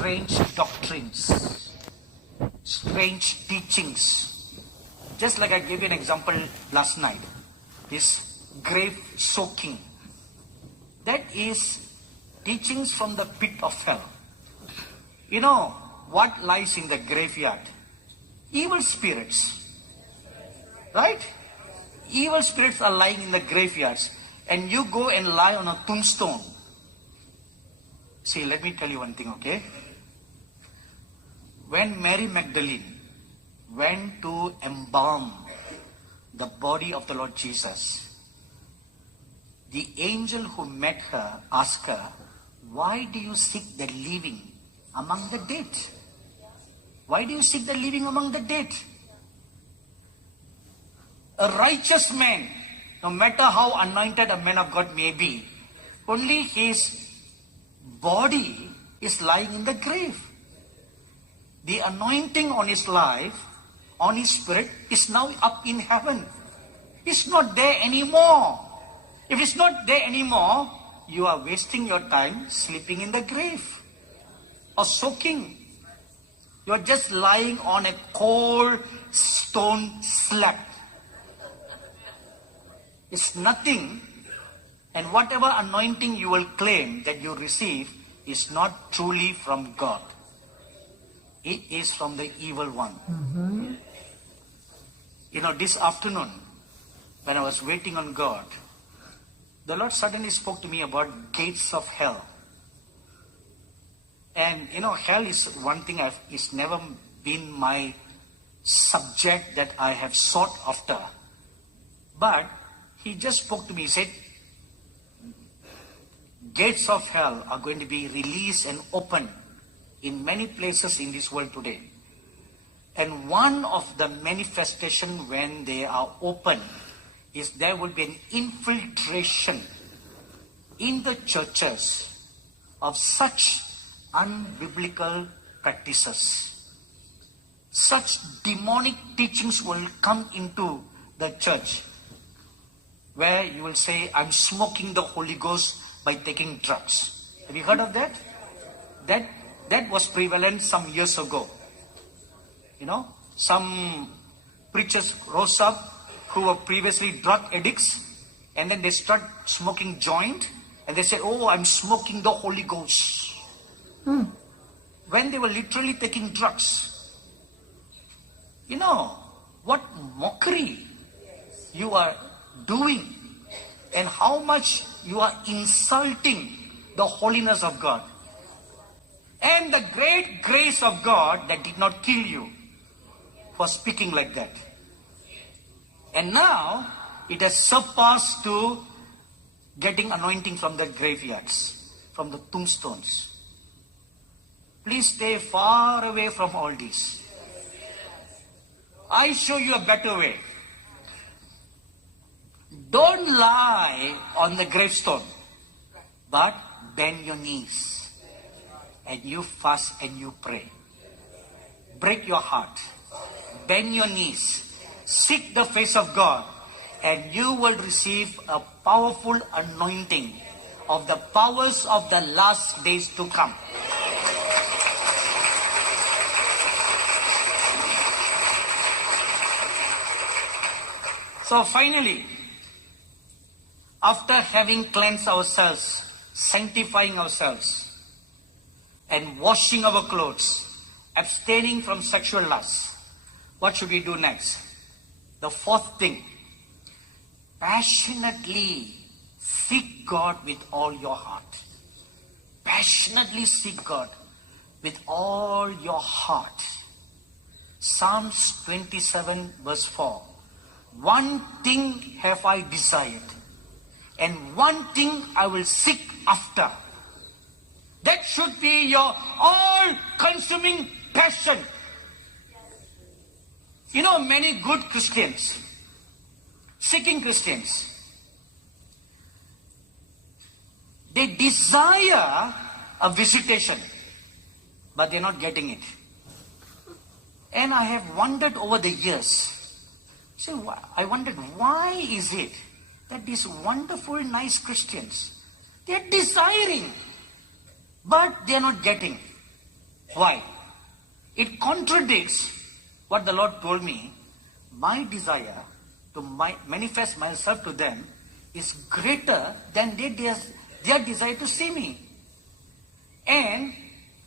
strange doctrines, strange teachings. Just like I gave you an example last night, this grave soaking. That is teachings from the pit of hell. You know what lies in the graveyard? Evil spirits. Right? Evil spirits are lying in the graveyards. And you go and lie on a tombstone. See, let me tell you one thing, okay? When Mary Magdalene went to embalm the body of the Lord Jesus, the angel who met her asked her, "Why do you seek the living among the dead? Why do you seek the living among the dead?" A righteous man, no matter how anointed a man of God may be, only his body is lying in the grave. The anointing on his life, on his spirit, is now up in heaven. It's not there anymore. If it's not there anymore, you are wasting your time sleeping in the grave or soaking. You're just lying on a cold stone slab. It's nothing, and whatever anointing you will claim that you receive is not truly from God. It is from the evil one. You know, this afternoon, when I was waiting on God, the Lord suddenly spoke to me about gates of hell. And you know, hell is one thing it's never been my subject that I have sought after. But He just spoke to me. He said, gates of hell are going to be released and opened in many places in this world today. And one of the manifestations when they are open is there will be an infiltration in the churches of such unbiblical practices. Such demonic teachings will come into the church, where you will say, "I'm smoking the Holy Ghost by taking drugs." Have you heard of that? That was prevalent some years ago. You know, some preachers rose up who were previously drug addicts, and then they start smoking joint, and they said, "Oh, I'm smoking the Holy Ghost." When they were literally taking drugs. You know, what mockery you are doing, and how much you are insulting the holiness of God and the great grace of God that did not kill you for speaking like that. And now it has surpassed to getting anointing from the graveyards, from the tombstones. Please stay far away from all this. I show you a better way. Don't lie on the gravestone, but bend your knees and you fast and you pray. Break your heart, bend your knees, seek the face of God, and you will receive a powerful anointing of the powers of the last days to come. So finally, after having cleansed ourselves, sanctifying ourselves, and washing our clothes, abstaining from sexual lust, what should we do next? The fourth thing, passionately seek God with all your heart. Passionately seek God with all your heart. Psalms 27 verse 4. One thing have I desired, and one thing I will seek after. That should be your all-consuming passion. You know, many good Christians, seeking Christians, they desire a visitation, but they're not getting it. And I have wondered over the years, so I wondered, why is it that these wonderful, nice Christians, they're desiring, but they're not getting. Why? It contradicts what the Lord told me. My desire to manifest myself to them is greater than their desire to see me. And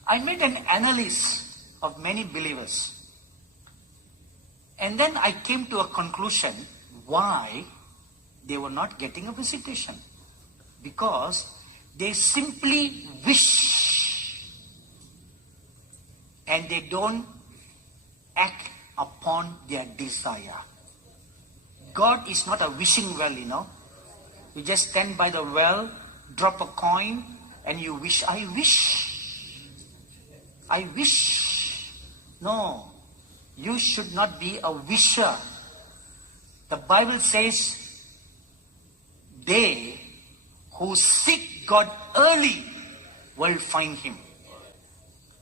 I made an analysis of many believers. And then I came to a conclusion why they were not getting a visitation. Because they simply wish and they don't act upon their desire. God is not a wishing well, You just stand by the well, drop a coin, and you wish. I wish. No, you should not be a wisher. The Bible says, they who seek God early will find Him.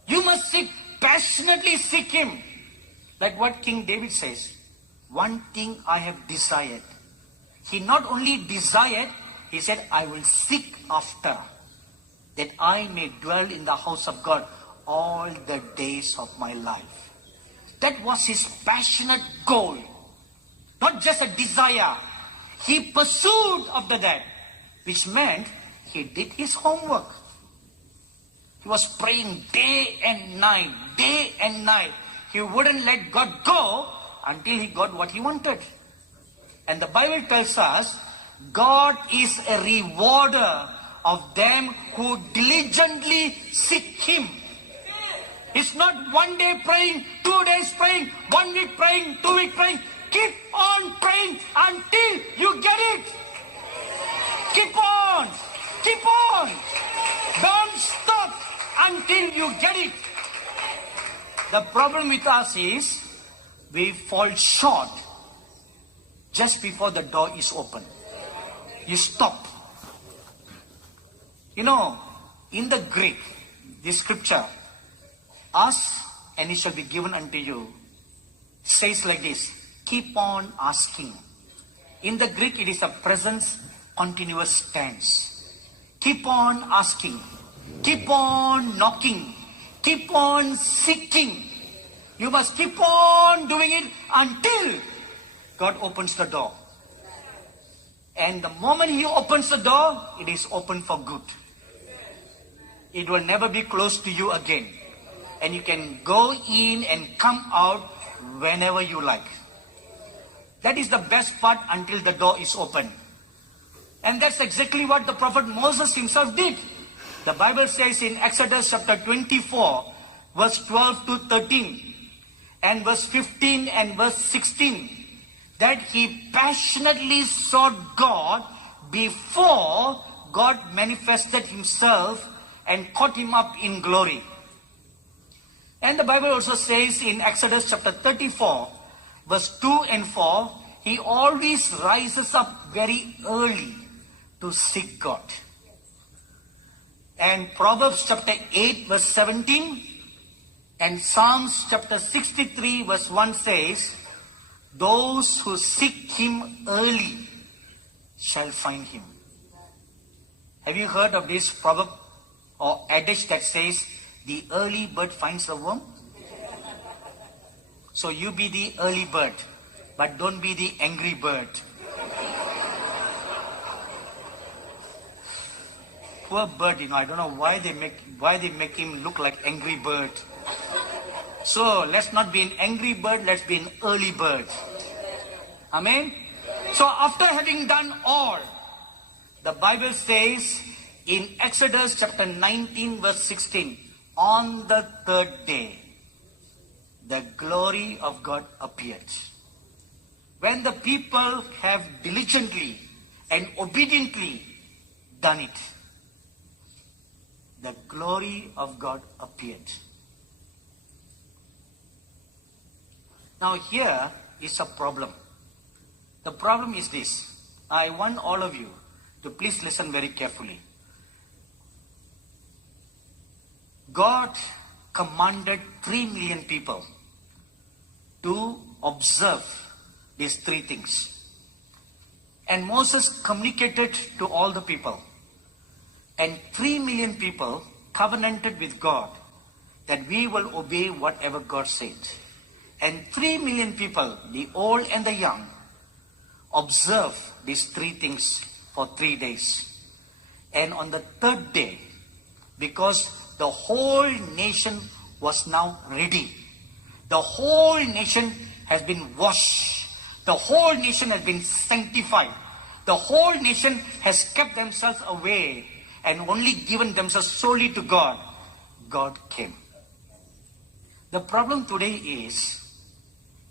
You must passionately seek Him. Like what King David says, one thing I have desired. He not only desired, he said, I will seek after, that I may dwell in the house of God all the days of my life. That was his passionate goal. Not just a desire. He pursued after that, which meant he did his homework. He was praying day and night, day and night. He wouldn't let God go until he got what he wanted. And the Bible tells us, God is a rewarder of them who diligently seek Him. It's not one day praying, 2 days praying, 1 week praying, 2 week praying. Keep on praying until you get it. Keep on. Keep on. Don't stop until you get it. The problem with us is we fall short just before the door is open. You stop. In the Greek, this scripture, ask and it shall be given unto you, says like this, keep on asking. In the Greek, it is a present continuous tense. Keep on asking. Keep on knocking. Keep on seeking. You must keep on doing it until God opens the door. And the moment He opens the door, it is open for good. It will never be closed to you again. And you can go in and come out whenever you like. That is the best part until the door is open. And that's exactly what the prophet Moses himself did. The Bible says in Exodus chapter 24, verse 12 to 13, and verse 15 and verse 16, that he passionately sought God before God manifested Himself and caught him up in glory. And the Bible also says in Exodus chapter 34, verse 2 and 4, he always rises up very early to seek God. And Proverbs chapter 8 verse 17 and Psalms chapter 63 verse 1 says, those who seek Him early shall find Him. Have you heard of this proverb or adage that says, the early bird finds the worm? So you be the early bird, but don't be the angry bird. Poor bird, I don't know why they make him look like angry bird. So let's not be an angry bird, let's be an early bird. Amen? So after having done all, the Bible says in Exodus chapter 19 verse 16, on the third day, the glory of God appeared. When the people have diligently and obediently done it, the glory of God appeared. Now here is a problem. The problem is this. I want all of you to please listen very carefully. God commanded 3 million people to observe these 3 things. And Moses communicated to all the people. And 3 million people covenanted with God that we will obey whatever God said. And 3 million people, the old and the young, observe these 3 things for 3 days. And on the 3rd day, because the whole nation was now ready, the whole nation has been washed, the whole nation has been sanctified, the whole nation has kept themselves away and only given themselves solely to God, God came. The problem today is,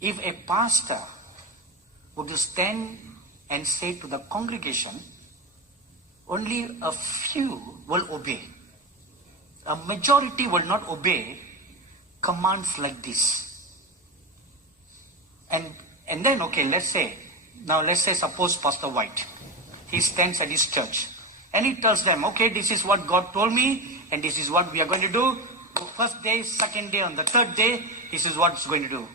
if a pastor would stand and say to the congregation, only a few will obey. A majority will not obey commands like this. And then, okay, let's say suppose Pastor White, he stands at his church and he tells them, okay, this is what God told me and this is what we are going to do. First day, second day, on the 3rd day, this is what it's going to do.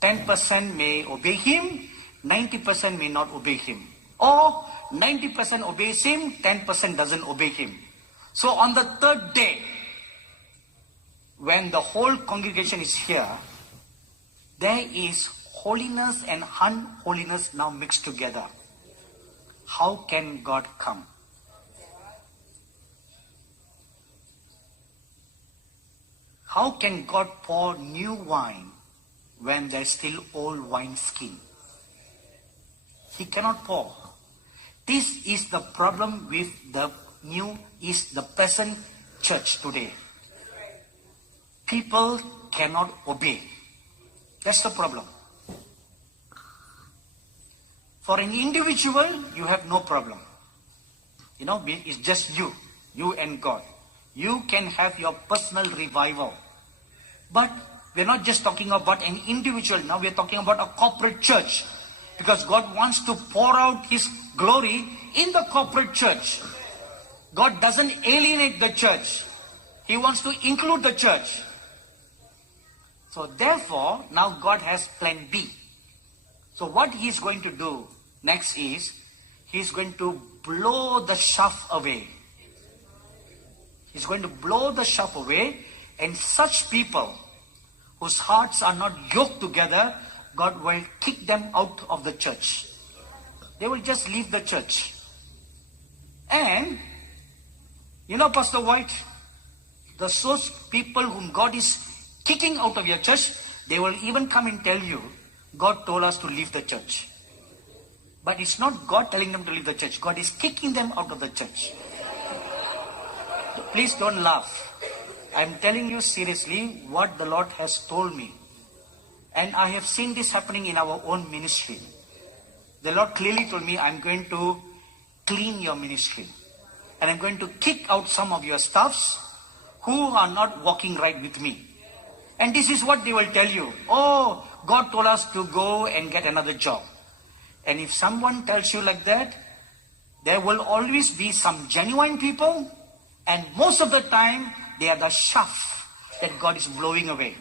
10% may obey him, 90% may not obey him. Or 90% obeys him, 10% doesn't obey him. So on the 3rd day, when the whole congregation is here, there is holiness and unholiness now mixed together. How can God come? How can God pour new wine when there's still old wine skin? He cannot pour. This is the problem with the present church today. People cannot obey. That's the problem. For an individual, you have no problem. It's just you and God. You can have your personal revival. But we're not just talking about an individual. Now we're talking about a corporate church. Because God wants to pour out His glory in the corporate church. God doesn't alienate the church. He wants to include the church. So therefore, now God has plan B. So what He's going to do next is, He's going to blow the chaff away. He's going to blow the chaff away, and such people whose hearts are not yoked together, God will kick them out of the church. They will just leave the church. And, Pastor White, those people whom God is kicking out of your church, they will even come and tell you, God told us to leave the church. But it's not God telling them to leave the church. God is kicking them out of the church. Please don't laugh. I'm telling you seriously what the Lord has told me. And I have seen this happening in our own ministry. The Lord clearly told me, I'm going to clean your ministry. And I'm going to kick out some of your staffs who are not walking right with me. And this is what they will tell you. Oh, God told us to go and get another job. And if someone tells you like that, there will always be some genuine people. And most of the time, they are the chaff that God is blowing away.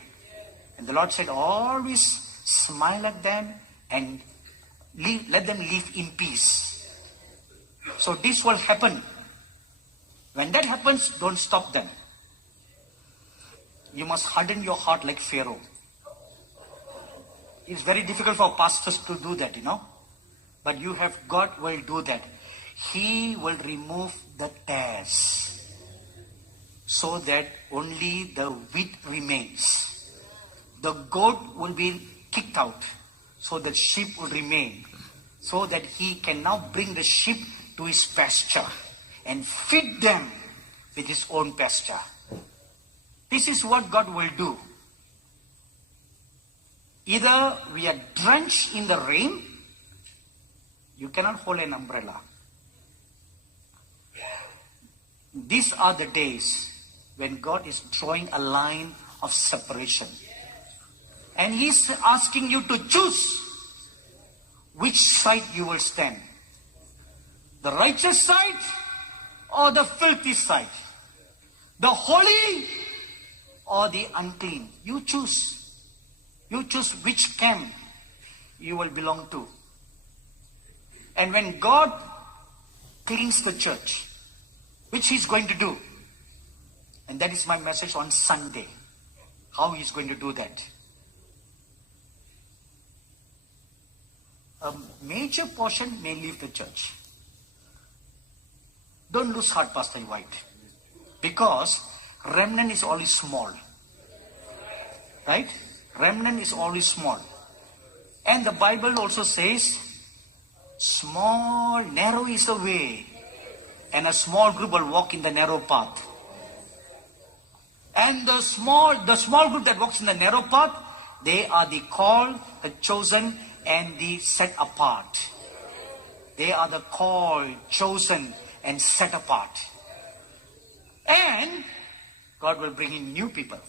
And the Lord said, always smile at them and let them live in peace. So this will happen. When that happens, don't stop them. You must harden your heart like Pharaoh. It's very difficult for pastors to do that, But God will do that. He will remove the tares so that only the wheat remains. The goat will be kicked out so that sheep will remain, so that He can now bring the sheep to His pasture and feed them with His own pasture. This is what God will do. Either we are drenched in the rain, you cannot hold an umbrella. These are the days when God is drawing a line of separation. And He's asking you to choose which side you will stand. The righteous side or the filthy side. The holy or the unclean. You choose. You choose which camp you will belong to. And when God cleans the church, which He's going to do, and that is my message on Sunday. how he's going to do that. A major portion may leave the church. Don't lose heart, Pastor White, because remnant is always small. Right? Remnant is always small. And the Bible also says, small, narrow is the way, and a small group will walk in the narrow path. And the small group that walks in the narrow path, they are the called, the chosen, and the set apart. They are the called, chosen, and set apart. And God will bring in new people,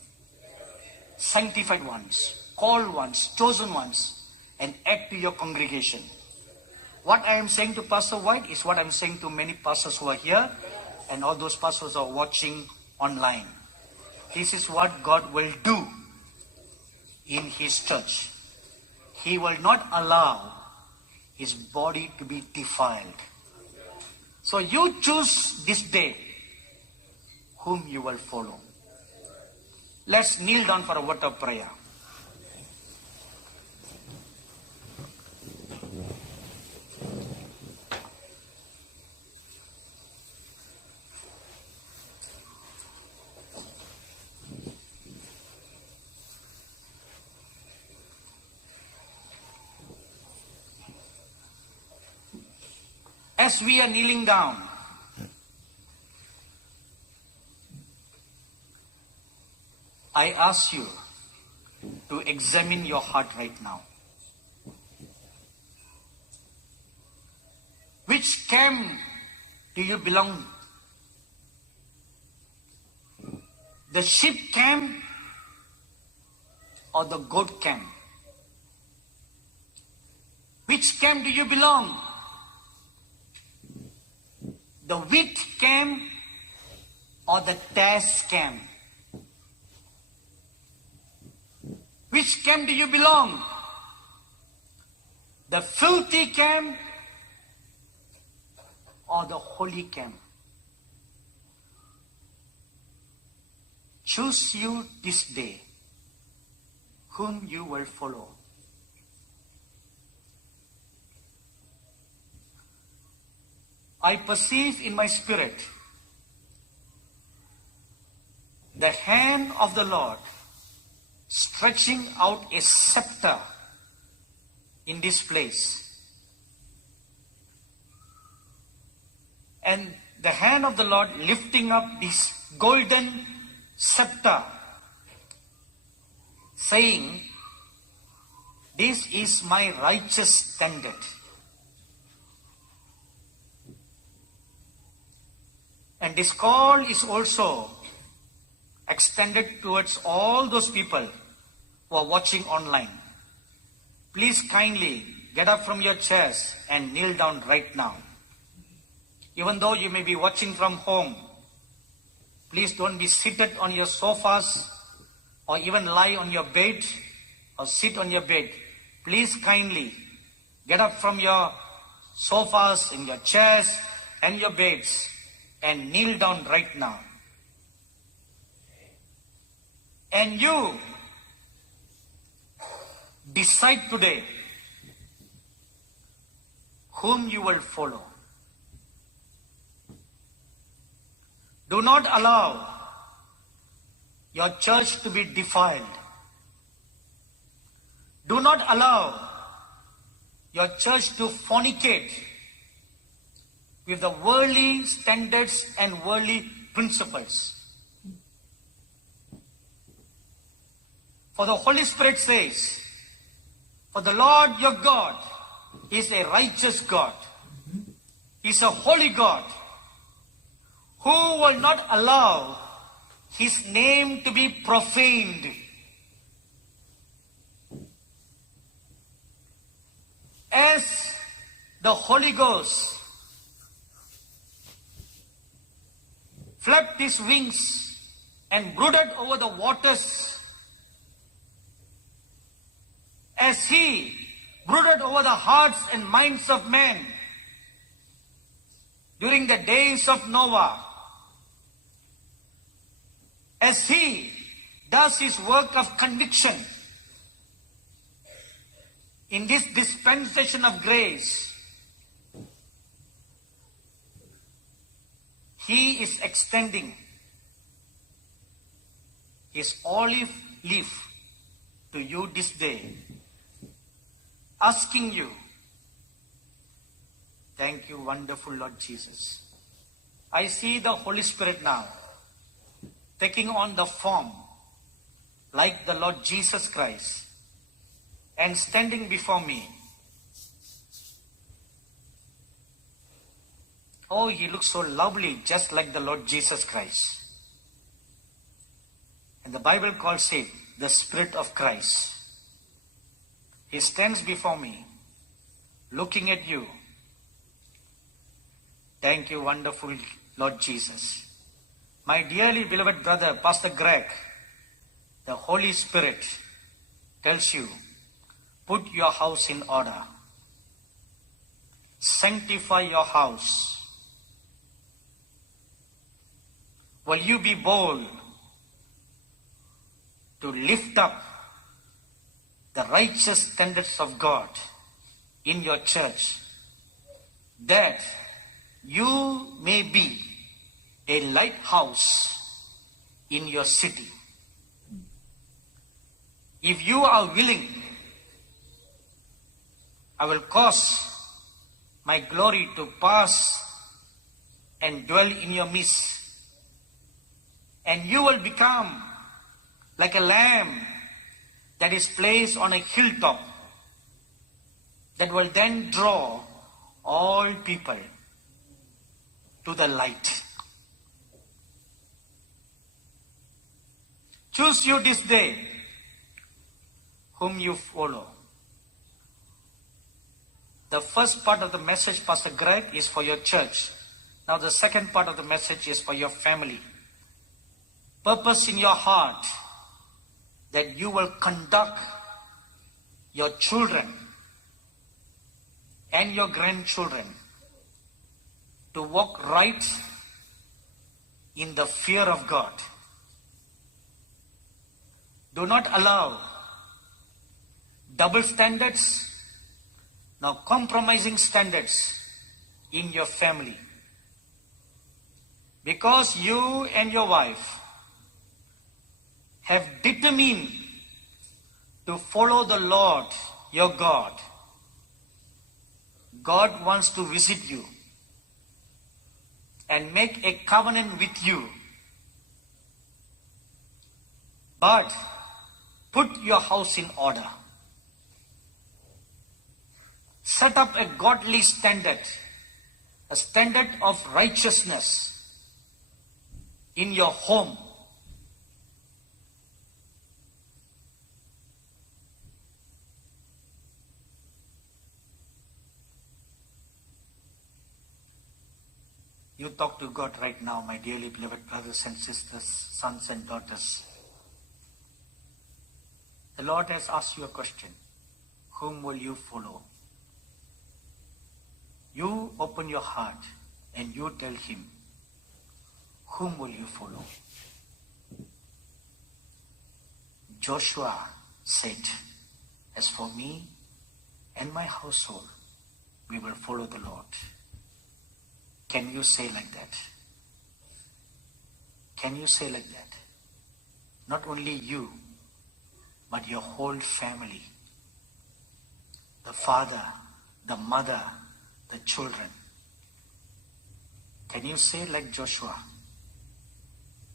sanctified ones, called ones, chosen ones, and add to your congregation. What I am saying to Pastor White is what I am saying to many pastors who are here and all those pastors who are watching online. This is what God will do in His church. He will not allow His body to be defiled. So you choose this day whom you will follow. Let's kneel down for a word of prayer. As we are kneeling down, I ask you to examine your heart right now. Which camp do you belong? The sheep camp or the goat camp? Which camp do you belong? The wheat camp or the tares camp? Which camp do you belong? The filthy camp or the holy camp? Choose you this day whom you will follow. I perceive in my spirit the hand of the Lord stretching out a scepter in this place. And the hand of the Lord lifting up this golden scepter, saying, "This is my righteous standard." And this call is also extended towards all those people who are watching online. Please kindly get up from your chairs and kneel down right now. Even though you may be watching from home, please don't be seated on your sofas or even lie on your bed or sit on your bed. Please kindly get up from your sofas and your chairs and your beds and kneel down right now. And you decide today whom you will follow. Do not allow your church to be defiled. Do not allow your church to fornicate with the worldly standards and worldly principles. For the Holy Spirit says, "For the Lord your God is a righteous God. He is a holy God, who will not allow His name to be profaned." As the Holy Ghost flapped His wings and brooded over the waters, as He brooded over the hearts and minds of men during the days of Noah, as He does his work of conviction in this dispensation of grace. He is extending his olive leaf to you this day, asking you, thank you, wonderful Lord Jesus. I see the Holy Spirit now taking on the form like the Lord Jesus Christ and standing before me. Oh, he looks so lovely, just like the Lord Jesus Christ. And the Bible calls it the Spirit of Christ. He stands before me, looking at you. Thank you, wonderful Lord Jesus. My dearly beloved brother, Pastor Greg, the Holy Spirit tells you, put your house in order. Sanctify your house. Will you be bold to lift up the righteous standards of God in your church, that you may be a lighthouse in your city? If you are willing, I will cause my glory to pass and dwell in your midst, and you will become like a lamb that is placed on a hilltop, that will then draw all people to the light. Choose you this day whom you follow. The first part of the message, Pastor Greg, is for your church. Now the second part of the message is for your family. Purpose in your heart that you will conduct your children and your grandchildren to walk right in the fear of God. Do not allow double standards nor compromising standards in your family. Because you and your wife have determined to follow the Lord your God, God wants to visit you and make a covenant with you. But put your house in order. Set up a godly standard, a standard of righteousness in your home. You talk to God right now, my dearly beloved brothers and sisters, sons and daughters. The Lord has asked you a question. Whom will you follow? You open your heart and you tell him, whom will you follow? Joshua said, as for me and my household, we will follow the Lord. Can you say like that? Can you say like that? Not only you, but your whole family. The father, the mother, the children. Can you say like Joshua?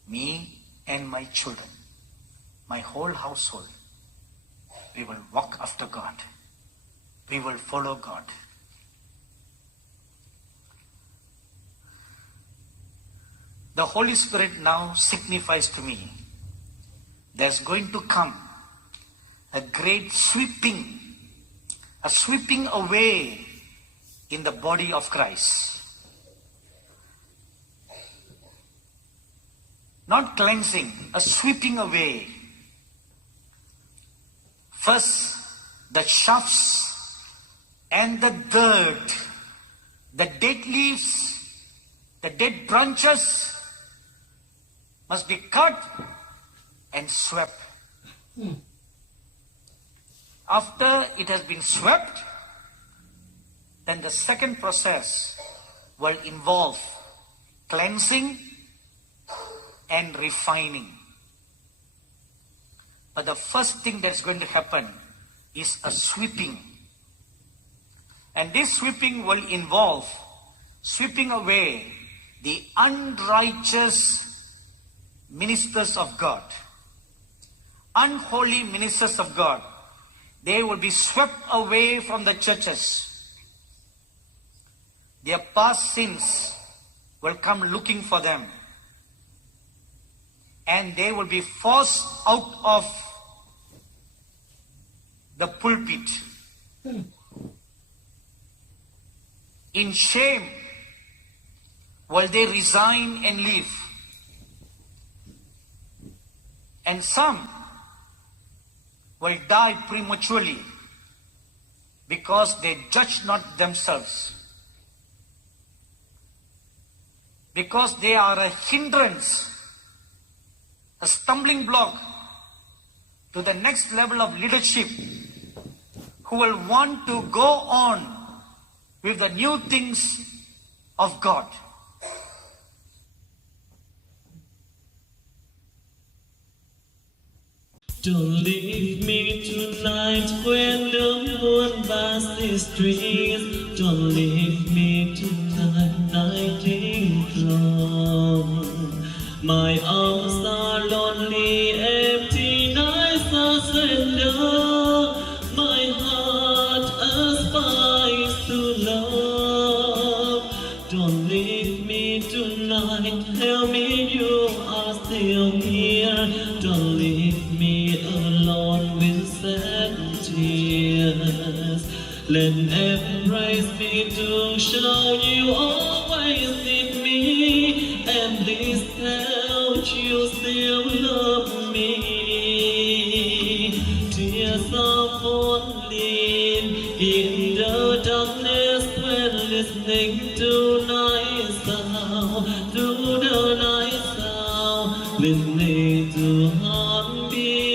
Me and my children, my whole household, we will walk after God. We will follow God. The Holy Spirit now signifies to me there's going to come a great sweeping away in the body of Christ. Not cleansing, a sweeping away. First, the shafts and the dirt, the dead leaves, the dead branches must be cut and swept. After it has been swept, then the second process will involve cleansing and refining. But the first thing that's going to happen is a sweeping. And this sweeping will involve sweeping away the unrighteous ministers of God, unholy ministers of God. They will be swept away from the churches. Their past sins will come looking for them. And they will be forced out of the pulpit. In shame, will they resign and leave? And some will die prematurely because they judge not themselves. Because they are a hindrance, a stumbling block to the next level of leadership, who will want to go on with the new things of God. Don't leave me tonight when the moon passes the streets. Don't leave me tonight, nighting long. My arms are lonely, empty nights are surrender. My heart aspires to love. Don't leave me tonight, tell me you are still here. Don't leave me alone with sad tears. Let embrace me to show you always with me, and this out you still love me. Tears are falling in the darkness when listening to night sound, to the night sound, listening to heartbeats,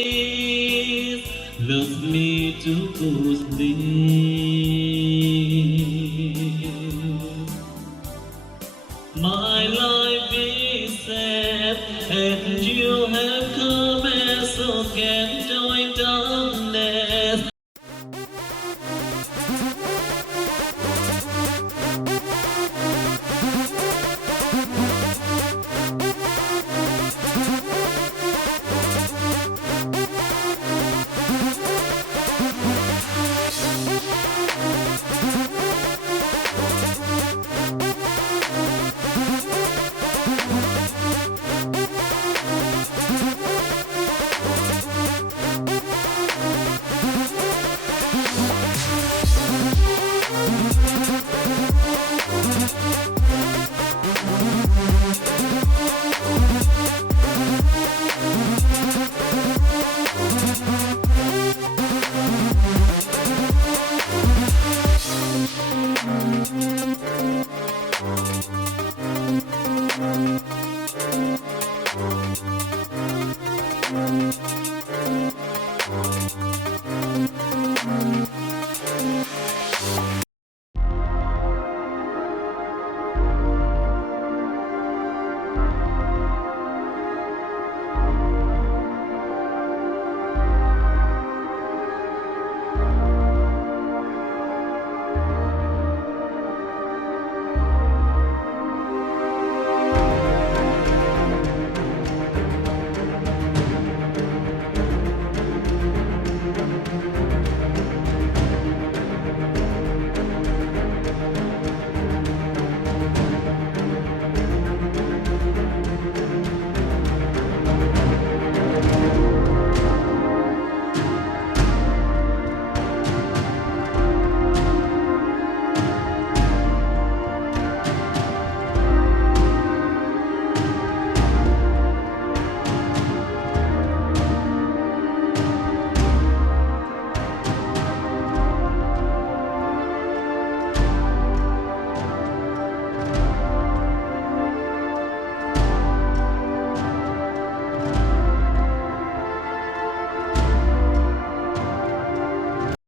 loves me to go sleep. My life is sad, and you have come and so can join darkness.